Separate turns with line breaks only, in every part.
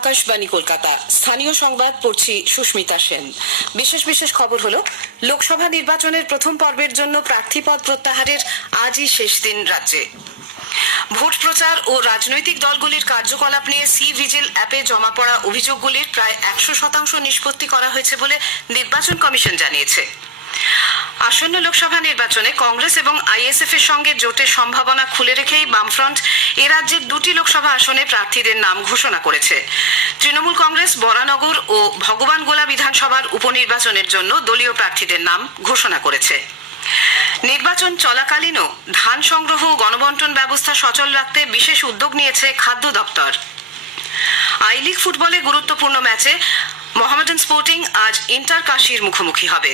আকাশবাণী কলকাতা। স্থানীয় সংবাদ, পড়ছি সুস্মিতা সেন। বিশেষ বিশেষ খবর হলো, লোকসভা নির্বাচনের প্রথম পর্বের জন্য প্রার্থীপদ প্রত্যাহারের আজই শেষ দিন রাজ্যে। ভোট প্রচার ও রাজনৈতিক দলগুলির কার্যকলাপ নিয়ে সি ভিজিল অ্যাপে জমা পড়া অভিযোগগুলির প্রায় একশো শতাংশ নিষ্পত্তি করা হয়েছে বলে নির্বাচন কমিশন জানিয়েছে। আসন্ন লোকসভা নির্বাচনে কংগ্রেস এবং আইএসএফ এর সঙ্গে জোটের সম্ভাবনা খুলে রেখেই বামফ্রন্ট এ রাজ্যের দুটি লোকসভা আসনে প্রার্থীদের নাম ঘোষণা করেছে। তৃণমূল কংগ্রেস, বরানগর ও ভগবানগোলা বিধানসভার উপনির্বাচনের জন্য দলীয় প্রার্থীদের নাম ঘোষণা করেছে। নির্বাচন চলাকালীনও ধান সংগ্রহ গণবন্টন ব্যবস্থা সচল রাখতে বিশেষ উদ্যোগ নিয়েছে খাদ্য দপ্তর। আই লিগ ফুটবলে গুরুত্বপূর্ণ ম্যাচে মোহামেডান স্পোর্টিং আজ ইন্টার কাশির মুখোমুখি হবে।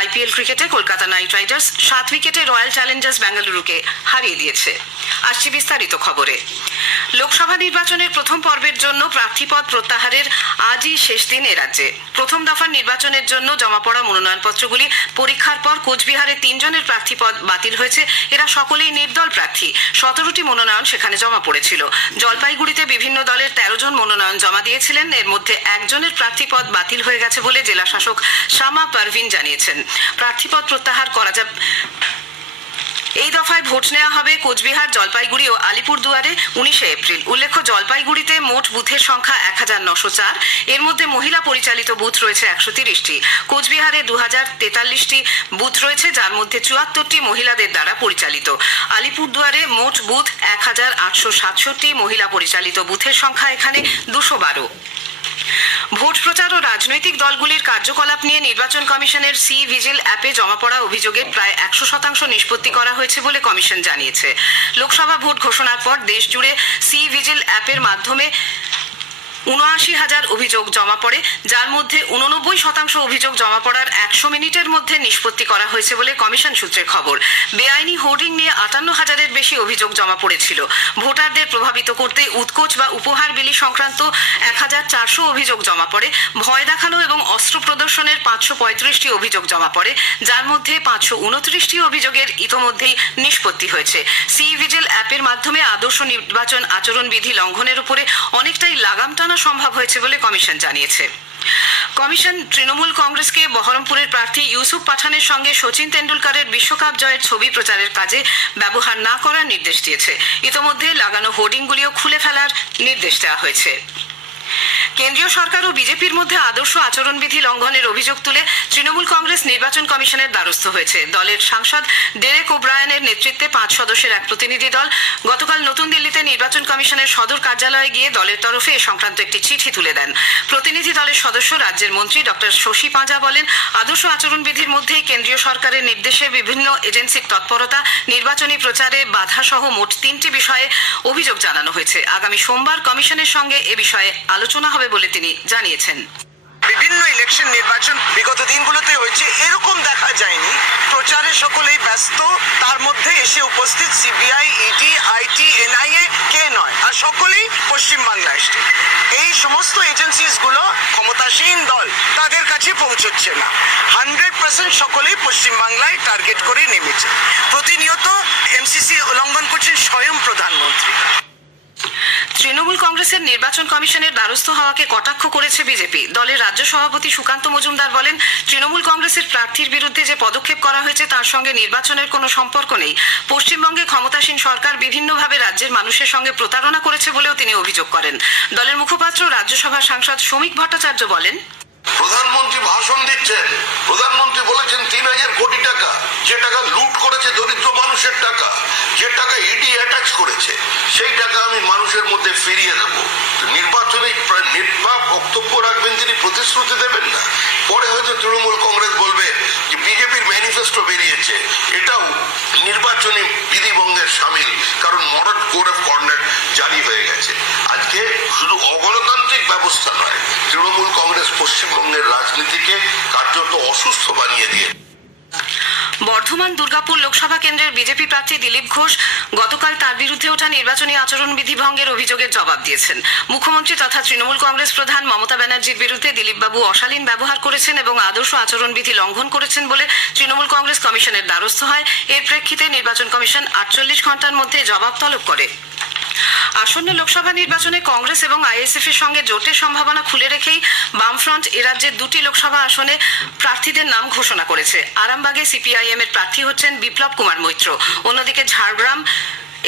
আইপিএল ক্রিকেটে কলকাতা নাইট রাইডার্স সাত উইকেটে রয়্যাল চ্যালেঞ্জার্স বেঙ্গালুরুকে হারিয়ে দিয়েছে। আসছি বিস্তারিত খবরে। লোকসভা নির্বাচনের প্রথম পর্বের জন্য প্রার্থীপদ প্রত্যাহারের আজই শেষ দিন এ রাজ্যে। প্রথম দফার নির্বাচনের জন্য জমা পড়া মনোনয়নপত্রগুলি পরীক্ষার পর কোচবিহারে তিনজনের প্রার্থীপদ বাতিল হয়েছে। এরা সকলেই নির্দল প্রার্থী। সতেরোটি মনোনয়ন সেখানে জমা পড়েছিল। জলপাইগুড়িতে বিভিন্ন দলের তেরো জন মনোনয়ন জমা দিয়েছিলেন। এর মধ্যে একজনের প্রার্থীপদ বাতিল হয়ে গেছে বলে জেলা শাসক শামা পারভিন জানিয়েছেন। প্রার্থীপদ প্রত্যাহার করা যাবে এই দফায় ভোট নেওয়া হবে কোচবিহার, জলপাইগুড়ি ও আলিপুরদুয়ারে উনিশে এপ্রিল। উল্লেখ্য, জলপাইগুড়িতে মোট বুথের সংখ্যা এক হাজার নশো চার। এর মধ্যে মহিলা পরিচালিত বুথ রয়েছে একশো তিরিশটি। কোচবিহারে দু হাজার তেতাল্লিশটি বুথ রয়েছে, যার মধ্যে চুয়াত্তরটি মহিলাদের দ্বারা পরিচালিত। আলিপুরদুয়ারে মোট বুথ এক হাজার আটশো সাতষট্টি মহিলা পরিচালিত বুথের সংখ্যা এখানে দুশো বারো। ভোট প্রচার ও রাজনৈতিক দলগুলির কার্যকলাপ নিয়ে নির্বাচন কমিশনের সি ভিজিল অ্যাপে জমা পড়া অভিযোগের প্রায় একশো শতাংশ নিষ্পত্তি করা হয়েছে বলে কমিশন জানিয়েছে। লোকসভা ভোট ঘোষণার পর দেশ জুড়ে সি ভিজিল অ্যাপের মাধ্যমে উনআশি হাজার অভিযোগ জমা পড়ে, যার মধ্যে উননব্বই শতাংশ অভিযোগ জমা পড়ার একশো মিনিটের মধ্যে নিষ্পত্তি করা হয়েছে বলে কমিশন সূত্রে খবর। বেআইনি হোর্ডিং নিয়ে আটান্ন হাজারের বেশি অভিযোগ জমা পড়েছিল। ভোটারদের প্রভাবিত করতে উৎকোচ বা উপহার বিলি সংক্রান্ত এক হাজার চারশো অভিযোগ জমা পড়ে, ভয় দেখানো এবং অস্ত্র প্রদর্শনের পাঁচশো পঁয়ত্রিশটি অভিযোগ জমা পড়ে, যার মধ্যে পাঁচশো উনত্রিশটি অভিযোগের ইতোমধ্যেই নিষ্পত্তি হয়েছে। সি ভিজিল অ্যাপের মাধ্যমে আদর্শ নির্বাচন আচরণবিধি লঙ্ঘনের উপরে অনেকটাই লাগাম টানা সম্ভব হয়েছে বলে কমিশন জানিয়েছে। কমিশন তৃণমূল কংগ্রেসকে বহরমপুরের প্রার্থী ইউসুফ পাঠানের সঙ্গে সচিন তেন্ডুলকারের বিশ্বকাপ জয়ের ছবি প্রচারের কাজে ব্যবহার না করার নির্দেশ দিয়েছে। ইতোমধ্যে লাগানো হোর্ডিংগুলিও খুলে ফেলার নির্দেশ দেওয়া হয়েছে। কেন্দ্রীয় সরকার ও বিজেপির মধ্যে আদর্শ আচরণবিধি লঙ্ঘনের অভিযোগ তুলে তৃণমূল কংগ্রেস নির্বাচন কমিশনের দ্বারস্থ হয়েছে। দলের সাংসদ ডেরেক ওব্রায়নের নেতৃত্বে পাঁচ সদস্যের এক প্রতিনিধি দল গতকাল নতুন দিল্লিতে নির্বাচন কমিশনের সদর কার্যালয়ে গিয়ে দলের তরফে এ সংক্রান্ত একটি চিঠি তুলে দেন। প্রতিনিধি দলের সদস্য রাজ্যের মন্ত্রী ডক্টর শশী পাঁজা বলেন, আদর্শ আচরণবিধির মধ্যেই কেন্দ্রীয় সরকারের নির্দেশে বিভিন্ন এজেন্সির তৎপরতা, নির্বাচনী প্রচারে বাধা সহ মোট তিনটি বিষয়ে অভিযোগ জানানো হয়েছে। আগামী সোমবার কমিশনের সঙ্গে এ বিষয়ে আলোচনা হবে বলে তিনি জানিয়েছেন।
বিভিন্ন ইলেকশন নির্বাচন বিগত দিনগুলোতে হয়েছে, এরকম দেখা যায়নি। প্রচারে সকলেই ব্যস্ত, তার মধ্যে এসে উপস্থিত সিবিআই ইডি আইটি এনআইএ কে নয়, আর সকলেই পশ্চিমবাংলা এসছে। এই সমস্ত এজেন্সিসগুলো ক্ষমতাসীন দল, তাদের কাছে পৌঁছচ্ছে না। হান্ড্রেড পার্সেন্ট সকলেই পশ্চিমবাংলায় টার্গেট করে নেমেছে। প্রতিনিয়ত এমসিসি উল্লঙ্ঘন করছেন স্বয়ং প্রধানমন্ত্রী।
তৃণমূল কংগ্রেসের নির্বাচন কমিশনের দ্বারস্থ হওয়াকে কটাক্ষ করেছে বিজেপি। দলের রাজ্য সভাপতি সুকান্ত মজুমদার বলেন, তৃণমূল কংগ্রেসের প্রার্থীর বিরুদ্ধে যে পদক্ষেপ করা হয়েছে তার সঙ্গে নির্বাচনের কোনো সম্পর্ক নেই। পশ্চিমবঙ্গে ক্ষমতাসীন সরকার বিভিন্নভাবে রাজ্যের মানুষের সঙ্গে প্রতারণা করেছে বলেও তিনি অভিযোগ করেন। দলের মুখপাত্র, রাজ্যসভার সাংসদ শ্রমিক ভট্টাচার্য বলেন,
প্রধানমন্ত্রী ভাষণ দিচ্ছেন। প্রধানমন্ত্রী বলেছেন, তিন হাজার কোটি টাকা যে টাকা লুট করেছে দরিদ্র প্রতিশ্রুতি দেবেন না। পরে হয়তো তৃণমূল কংগ্রেস বলবে যে বিজেপির ম্যানিফেস্টো বেরিয়েছে। এটাও নির্বাচনী বিধিভঙ্গের সামিল, কারণ মডার্ন কোড অফ কন্ডাক্ট জারি হয়ে গেছে। আজকে শুধু অগণতান্ত্রিক ব্যবস্থা নয়, তৃণমূল কংগ্রেস পশ্চিমবঙ্গের রাজনীতিকে কার্যত অসুস্থ বানিয়ে দিয়ে
বর্ধমান দুর্গাপুর লোকসভা কেন্দ্রের বিজেপি প্রার্থী দিলীপ ঘোষ গতকাল তার বিরুদ্ধে ওঠা নির্বাচনী আচরণবিধি ভঙ্গের অভিযোগের জবাব দিয়েছেন। মুখ্যমন্ত্রী তথা তৃণমূল কংগ্রেস প্রধান মমতা ব্যানার্জির বিরুদ্ধে দিলীপবাবু অশালীন ব্যবহার করেছেন এবং আদর্শ আচরণবিধি লঙ্ঘন করেছেন বলে তৃণমূল কংগ্রেস কমিশনের দ্বারস্থ হয়। এর প্রেক্ষিতে নির্বাচন কমিশন আটচল্লিশ ঘণ্টার মধ্যে জবাব তলব করে। আসন্ন লোকসভা নির্বাচনে কংগ্রেস এবং আইএসএফ এর সঙ্গে জোটের সম্ভাবনা খুলে রেখেই বামফ্রন্ট এ রাজ্যের দুটি লোকসভা আসনে প্রার্থীদের নাম ঘোষণা করেছে। আরামবাগে সিপিআইএম এর প্রার্থী হচ্ছেন বিপ্লব কুমার মৈত্র। অন্যদিকে ঝাড়গ্রাম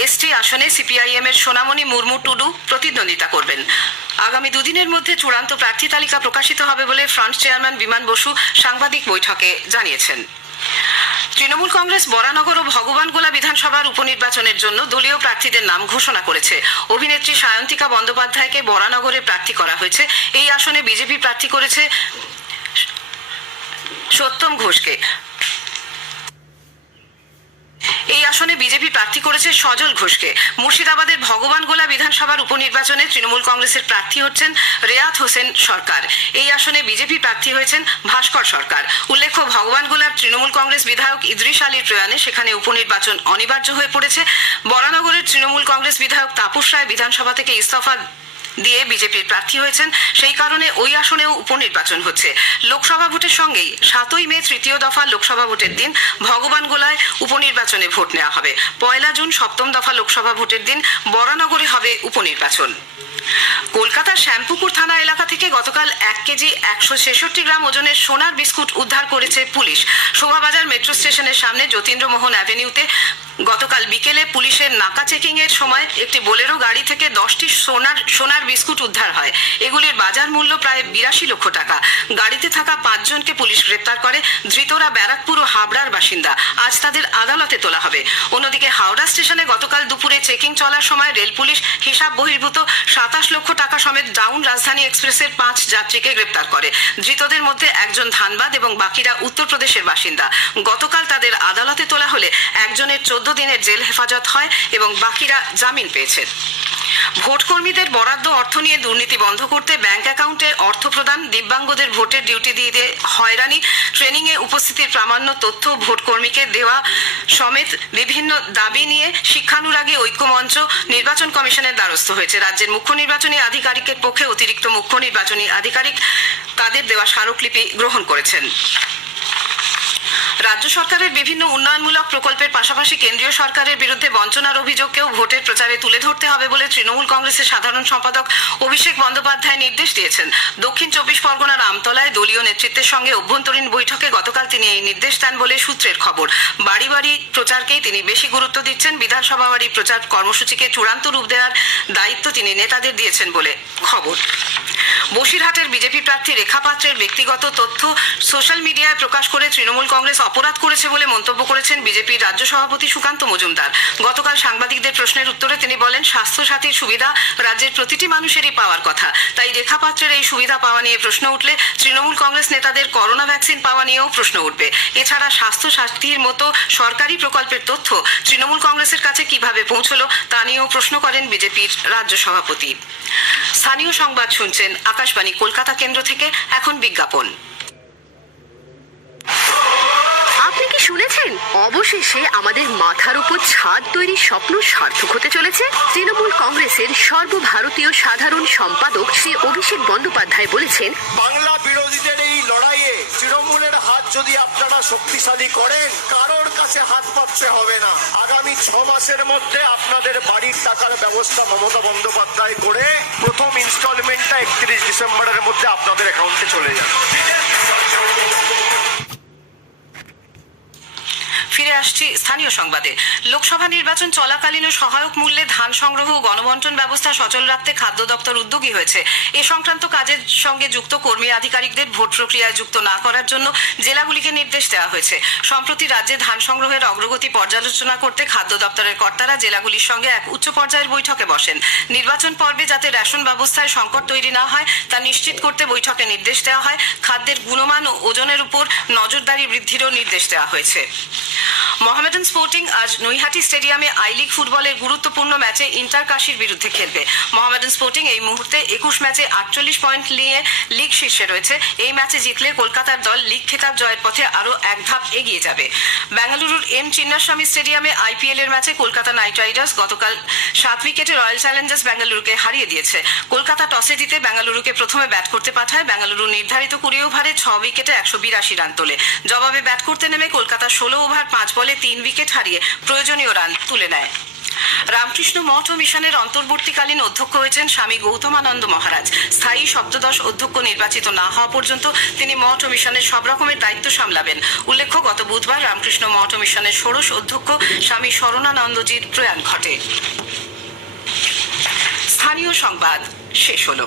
এসটি আসনে সিপিআইএম এর সোনামণি মুর্মু টুডু প্রতিদ্বন্দ্বিতা করবেন। আগামী দুদিনের মধ্যে চূড়ান্ত প্রার্থী তালিকা প্রকাশিত হবে বলে ফ্রন্ট চেয়ারম্যান বিমান বসু সাংবাদিক বৈঠকে জানিয়েছেন। তৃণমূল কংগ্রেস, বরানগর ও ভগবানগোলা বিধানসভার উপনির্বাচনের জন্য দলীয় প্রার্থীদের নাম ঘোষণা করেছে। অভিনেত্রী সায়ন্তিকা বন্দ্যোপাধ্যায়কে বরানগরে প্রার্থী করা হয়েছে। এই আসনে বিজেপি প্রার্থী করেছে সত্যম ঘোষকে এই আসনে বিজেপি প্রার্থী করেছে সজল ঘোষকে। মুর্শিদাবাদের ভগবানগোলা বিধানসভার উপনির্বাচনে তৃণমূল কংগ্রেসের প্রার্থী হচ্ছেন রেয়াত হোসেন সরকার। এই আসনে বিজেপি প্রার্থী হয়েছেন ভাস্কর সরকার। উল্লেখ্য, ভগবানগোলার তৃণমূল কংগ্রেস বিধায়ক ইদ্রিস আলীর প্রয়াণে সেখানে উপনির্বাচন অনিবার্য হয়ে পড়েছে। বরানগরের তৃণমূল কংগ্রেস বিধায়ক তাপস রায় বিধানসভা থেকে ইস্তফা দিয়ে বিজেপির প্রার্থী হয়েছেন, সেই কারণে ওই আসনেও উপনির্বাচন হচ্ছে। লোকসভা ভোটের সঙ্গেই সাতই মে তৃতীয় দফা লোকসভা ভোটের দিন ভগবানগোলায় উপনির্বাচনে ভোট নেওয়া হবে। পয়লা জুন সপ্তম দফা লোকসভা ভোটের দিন বরানগরে হবে উপনির্বাচন। কলকাতার শ্যামপুকুর থানা এলাকা থেকে গতকাল এক কেজি একশো ছেষট্টি গ্রাম ওজনের সোনার বিস্কুট উদ্ধার করেছে পুলিশ। শোভাবাজার মেট্রো স্টেশনের সামনে যতীন্দ্রমোহন অ্যাভিনিউতে গতকাল বিকেলে পুলিশের নাকা চেকিং এর সময় একটি বোলেরো গাড়ি থেকে দশটি সোনার সোনার বিস্কুট উদ্ধার হয়। এগুলির বাজার মূল্য প্রায় বিরাশি লক্ষ টাকা। গাড়িতে থাকা পাঁচজনকে পুলিশ গ্রেপ্তার করে ধৃতরা ব্যারাকপুর ও হাবড়ার বাসিন্দা। আজ তাদের আদালতে তোলা হবে। অন্যদিকে হাওড়া স্টেশনে গতকাল দুপুরে চেকিং চলার সময় রেল পুলিশ হিসাব বহির্ভূত সাতাশ লক্ষ টাকা সমেত ডাউন রাজধানী এক্সপ্রেসের পাঁচ যাত্রীকে গ্রেপ্তার করে। ধৃতদের মধ্যে একজন ধানবাদ এবং বাকিরা উত্তরপ্রদেশের বাসিন্দা। গতকাল তাদের আদালতে তোলা হলে একজনের চোদ্দ দিনের জেল হেফাজত হয় এবং বাকিরা জামিন পেয়েছেন ভোটকর্মীদের বরাদ্দ অর্থ নিয়ে দুর্নীতি বন্ধ করতে ব্যাংক অ্যাকাউন্টে অর্থ প্রদান, দিব্যাঙ্গদের ভোটের ডিউটি দিয়ে হয়রানি ট্রেনিং এ উপস্থিতির প্রামাণ্য তথ্য ভোটকর্মীকে দেওয়া সমেত বিভিন্ন দাবি নিয়ে শিক্ষানুরাগী ঐক্যমঞ্চ নির্বাচন কমিশনের দ্বারস্থ হয়েছে। রাজ্যের মুখ্য নির্বাচনী আধিকারিকের পক্ষে অতিরিক্ত মুখ্য নির্বাচনী আধিকারিক তাদের দেওয়া স্মারকলিপি গ্রহণ করেছেন। রাজ্য সরকারের বিভিন্ন উন্নয়নমূলক প্রকল্পের পাশাপাশি কেন্দ্রীয় সরকারের বিরুদ্ধে বঞ্চনার অভিযোগকেও ভোটের প্রচারে তুলে ধরতে হবে বলে তৃণমূল কংগ্রেসের সাধারণ সম্পাদক অভিষেক বন্দ্যোপাধ্যায় নির্দেশ দিয়েছেন। দক্ষিণ চব্বিশ পরগনার আমতলায় দলীয় নেতৃত্বের সঙ্গে অভ্যন্তরীণ বৈঠকে গতকাল তিনি এই নির্দেশ দেন বলে সূত্রের খবর। বাড়ি বাড়ি প্রচারকেই তিনি বেশি গুরুত্ব দিচ্ছেন। বিধানসভা বাড়ি প্রচার কর্মসূচিকে চূড়ান্ত রূপ দেওয়ার দায়িত্ব তিনি নেতাদের দিয়েছেন বলে খবর। বসিরহাটের বিজেপি প্রার্থী রেখা পাত্রের ব্যক্তিগত তথ্য সোশ্যাল মিডিয়ায় প্রকাশ করে তৃণমূল কংগ্রেস অপরাধ করেছে বলে মন্তব্য করেছেন বিজেপির রাজ্য সভাপতি সুকান্ত মজুমদার। গতকাল সাংবাদিকদের প্রশ্নের উত্তরে তিনি বলেন স্বাস্থ্য সাথীর সুবিধা রাজ্যের প্রতিটি মানুষেরই পাওয়ার কথা। তাই রেখা পাত্রের এই সুবিধা পাওয়া নিয়ে প্রশ্ন উঠলে তৃণমূল কংগ্রেস নেতাদের করোনা ভ্যাকসিন পাওয়া নিয়েও প্রশ্ন উঠবে। এছাড়া স্বাস্থ্য সাথীর মতো সরকারি প্রকল্পের তথ্য তৃণমূল কংগ্রেসের কাছে কীভাবে পৌঁছলো তা নিয়েও প্রশ্ন করেন বিজেপির রাজ্য সভাপতি। স্থানীয় সংবাদ শুনছেন আকাশবাণী কলকাতা কেন্দ্র থেকে এখন বিজ্ঞাপন।
আপনি কি শুনেছেন? অবশেষে আমাদের মাথার উপর ছাদ তৈরির স্বপ্ন সার্থক হতে চলেছে। তৃণমূল কংগ্রেসের সর্বভারতীয় সাধারণ সম্পাদক শ্রী অভিষেক বন্দ্যোপাধ্যায় বলেছেন
বাংলা বিরোধীদের লড়াইয়ে তৃণমূলের হাত যদি আপনারা শক্তিশালী করেন, কারোর কাছে হাত পাচ্ছে হবে না। আগামী ছ মাসের মধ্যে আপনাদের বাড়ির টাকার ব্যবস্থা মমতা বন্দ্যোপাধ্যায় করে প্রথম ইনস্টলমেন্টটা একত্রিশ ডিসেম্বরের মধ্যে আপনাদের অ্যাকাউন্টে চলে যাবে।
ফিরে আসছি স্থানীয় সংবাদে। লোকসভা নির্বাচন চলাকালীন সহায়ক মূল্যে ধান সংগ্রহ ও গণবন্টন ব্যবস্থা সচল রাখতে খাদ্য দপ্তর উদ্যোগী হয়েছে। এ সংক্রান্ত কাজের সঙ্গে যুক্ত কর্মী আধিকারিকদের ভোট প্রক্রিয়ায় যুক্ত না করার জন্য জেলাগুলিকে নির্দেশ দেওয়া হয়েছে। সম্প্রতি রাজ্যে ধান সংগ্রহের অগ্রগতি পর্যালোচনা করতে খাদ্য দপ্তরের কর্তারা জেলাগুলির সঙ্গে এক উচ্চ পর্যায়ের বৈঠকে বসেন। নির্বাচন পর্বে যাতে রেশন ব্যবস্থায় সংকট তৈরি না হয়, তা নিশ্চিত করতে বৈঠকে নির্দেশ দেওয়া হয়। খাদ্যের গুণমান ও ওজনের উপর নজরদারি বৃদ্ধিরও নির্দেশ দেওয়া হয়েছে। মোহামেডান স্পোর্টিং আজ নৈহাটি স্টেডিয়ামে আই লিগ ফুটবলের গুরুত্বপূর্ণ ম্যাচে ইন্টার কাশির বিরুদ্ধে খেলবে। মোহামেডান স্পোর্টিং এই মুহূর্তে একুশ ম্যাচে আটচল্লিশ পয়েন্ট নিয়ে লিগ শীর্ষে রয়েছে। এই ম্যাচে জিতলে কলকাতার দল লিগ খেতাব জয়ের পথে আরও এক ধাপ এগিয়ে যাবে। বেঙ্গালুরুর এম চিন্নাস্বামী স্টেডিয়ামে আইপিএল এর ম্যাচে কলকাতা নাইট রাইডার্স গতকাল সাত উইকেটে রয়্যাল চ্যালেঞ্জার্স বেঙ্গালুরুকে হারিয়ে দিয়েছে। কলকাতা টসে জিতে বেঙ্গালুরুকে প্রথমে ব্যাট করতে পাঠায়। বেঙ্গালুরু নির্ধারিত কুড়ি ওভারে ছ উইকেটে একশো বিরাশি রান তোলে। জবাবে ব্যাট করতে নেমে কলকাতা ষোলো ওভার পাঁচ বলে তিন উইকেট হারিয়ে প্রয়োজনীয় রান তুলে নেয়। রামকৃষ্ণ মঠ ও মিশনের অন্তর্বর্তীকালীন অধ্যক্ষ হয়েছেন স্বামী গৌতমানন্দ মহারাজ। স্থায়ী সপ্তদশ অধ্যক্ষ নির্বাচিত না হওয়া পর্যন্ত তিনি মঠ ও মিশনের সব রকমের দায়িত্ব সামলাবেন। উল্লেখ্য, গত বুধবার রামকৃষ্ণ মঠ ও মিশনের ষোড়শ অধ্যক্ষ স্বামী শরণানন্দজির প্রয়াণ ঘটে। স্থানীয় সংবাদ, শেষ হলো।